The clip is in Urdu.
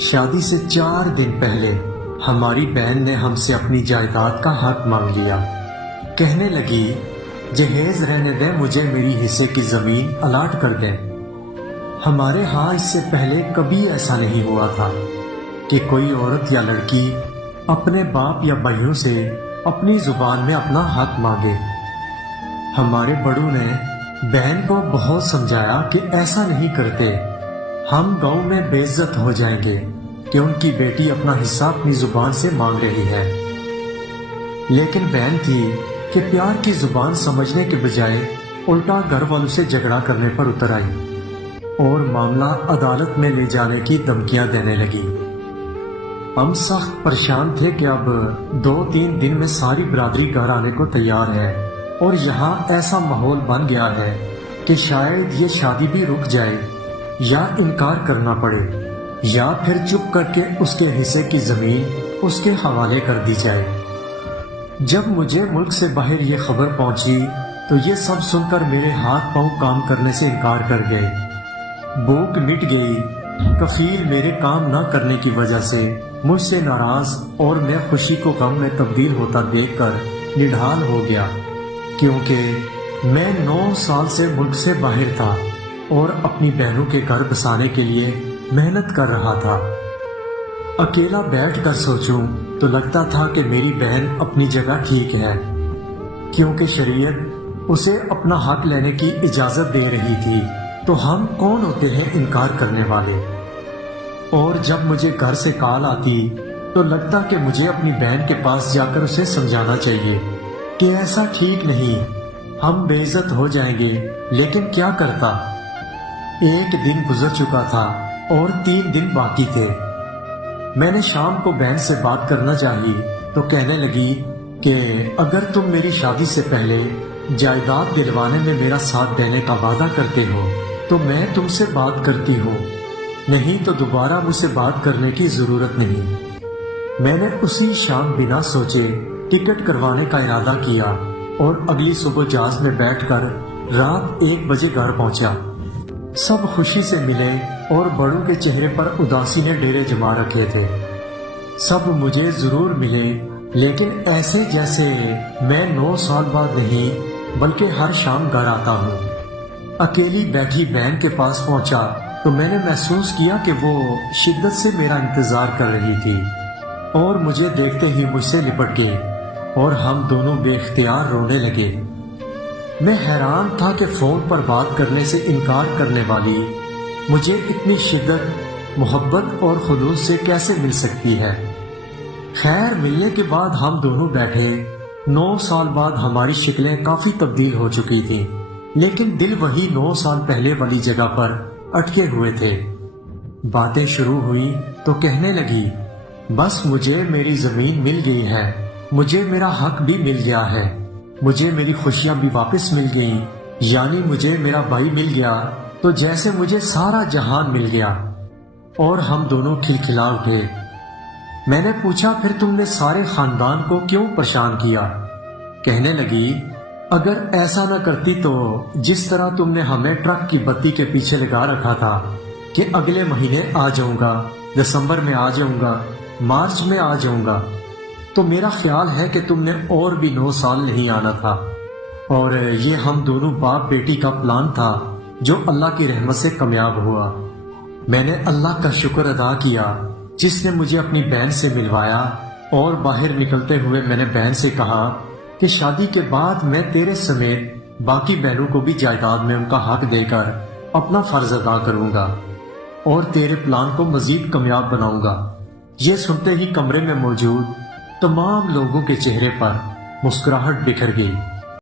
شادی سے 4 دن پہلے ہماری بہن نے ہم سے اپنی جائیداد کا حق مانگ لیا۔ کہنے لگی جہیز رہنے دیں، مجھے میری حصے کی زمین الاٹ کر دیں۔ ہمارے ہاں اس سے پہلے کبھی ایسا نہیں ہوا تھا کہ کوئی عورت یا لڑکی اپنے باپ یا بھائیوں سے اپنی زبان میں اپنا حق مانگے۔ ہمارے بڑوں نے بہن کو بہت سمجھایا کہ ایسا نہیں کرتے، ہم گاؤں میں بے عزت ہو جائیں گے کہ ان کی بیٹی اپنا حصہ اپنی زبان سے مانگ رہی ہے۔ لیکن بہن تھی کہ پیار کی زبان سمجھنے کے بجائے الٹا گھر والوں سے جھگڑا کرنے پر اتر آئی اور معاملہ عدالت میں لے جانے کی دھمکیاں دینے لگی۔ ہم سخت پریشان تھے کہ اب 2-3 دن میں ساری برادری گھر آنے کو تیار ہے اور یہاں ایسا ماحول بن گیا ہے کہ شاید یہ شادی بھی رک جائے یا انکار کرنا پڑے یا پھر چپ کر کے اس کے حصے کی زمین اس کے حوالے کر دی جائے۔ جب مجھے ملک سے باہر یہ خبر پہنچی تو یہ سب سن کر میرے ہاتھ پاؤں کام کرنے سے انکار کر گئے۔ بھوک مٹ گئی۔ کفیل میرے کام نہ کرنے کی وجہ سے مجھ سے ناراض اور میں خوشی کو غم میں تبدیل ہوتا دیکھ کر نڈھال ہو گیا، کیونکہ میں 9 سال سے ملک سے باہر تھا اور اپنی بہنوں کے گھر بسانے کے لیے محنت کر رہا تھا۔ اکیلا بیٹھ کر سوچوں تو لگتا تھا کہ میری بہن اپنی جگہ ٹھیک ہے، کیونکہ شریعت اسے اپنا حق لینے کی اجازت دے رہی تھی، تو ہم کون ہوتے ہیں انکار کرنے والے؟ اور جب مجھے گھر سے کال آتی تو لگتا کہ مجھے اپنی بہن کے پاس جا کر اسے سمجھانا چاہیے کہ ایسا ٹھیک نہیں، ہم بے عزت ہو جائیں گے، لیکن کیا کرتا؟ 1 دن گزر چکا تھا اور 3 دن باقی تھے۔ میں نے شام کو بہن سے بات کرنا چاہی تو کہنے لگی کہ اگر تم میری شادی سے پہلے جائیداد دلوانے میں میرا ساتھ دینے کا وعدہ کرتے ہو تو میں تم سے بات کرتی ہوں، نہیں تو دوبارہ مجھ سے بات کرنے کی ضرورت نہیں۔ میں نے اسی شام بنا سوچے ٹکٹ کروانے کا ارادہ کیا اور اگلی صبح جہاز میں بیٹھ کر رات 1 بجے گھر پہنچا۔ سب خوشی سے ملے اور بڑوں کے چہرے پر اداسی نے ڈیرے جما رکھے تھے۔ سب مجھے ضرور ملے، لیکن ایسے جیسے میں 9 سال بعد نہیں بلکہ ہر شام گھر آتا ہوں۔ اکیلی بیٹھی بہن کے پاس پہنچا تو میں نے محسوس کیا کہ وہ شدت سے میرا انتظار کر رہی تھی اور مجھے دیکھتے ہی مجھ سے لپٹ گئی اور ہم دونوں بے اختیار رونے لگے۔ میں حیران تھا کہ فون پر بات کرنے سے انکار کرنے والی مجھے اتنی شدت، محبت اور خلوص سے کیسے مل سکتی ہے۔ خیر، ملنے کے بعد ہم دونوں بیٹھے۔ 9 سال بعد ہماری شکلیں کافی تبدیل ہو چکی تھیں، لیکن دل وہی 9 سال پہلے والی جگہ پر اٹکے ہوئے تھے۔ باتیں شروع ہوئی تو کہنے لگی بس مجھے میری زمین مل گئی ہے، مجھے میرا حق بھی مل گیا ہے، مجھے میری خوشیاں بھی واپس مل گئیں، یعنی مجھے میرا بھائی مل گیا تو جیسے مجھے سارا جہان مل گیا۔ اور ہم دونوں کھلکھلا اٹھے۔ میں نے پوچھا پھر تم نے سارے خاندان کو کیوں پریشان کیا؟ کہنے لگی اگر ایسا نہ کرتی تو جس طرح تم نے ہمیں ٹرک کی بتی کے پیچھے لگا رکھا تھا کہ اگلے مہینے آ جاؤں گا، دسمبر میں آ جاؤں گا، مارچ میں آ جاؤں گا، تو میرا خیال ہے کہ تم نے اور بھی 9 سال نہیں آنا تھا۔ اور یہ ہم دونوں باپ بیٹی کا پلان تھا جو اللہ کی رحمت سے کامیاب ہوا۔ میں نے اللہ کا شکر ادا کیا جس نے مجھے اپنی بہن سے ملوایا، اور باہر نکلتے ہوئے میں نے بہن سے کہا کہ شادی کے بعد میں تیرے سمیت باقی بہنوں کو بھی جائیداد میں ان کا حق دے کر اپنا فرض ادا کروں گا اور تیرے پلان کو مزید کامیاب بناؤں گا۔ یہ سنتے ہی کمرے میں موجود تمام لوگوں کے چہرے پر مسکراہٹ بکھر گئی۔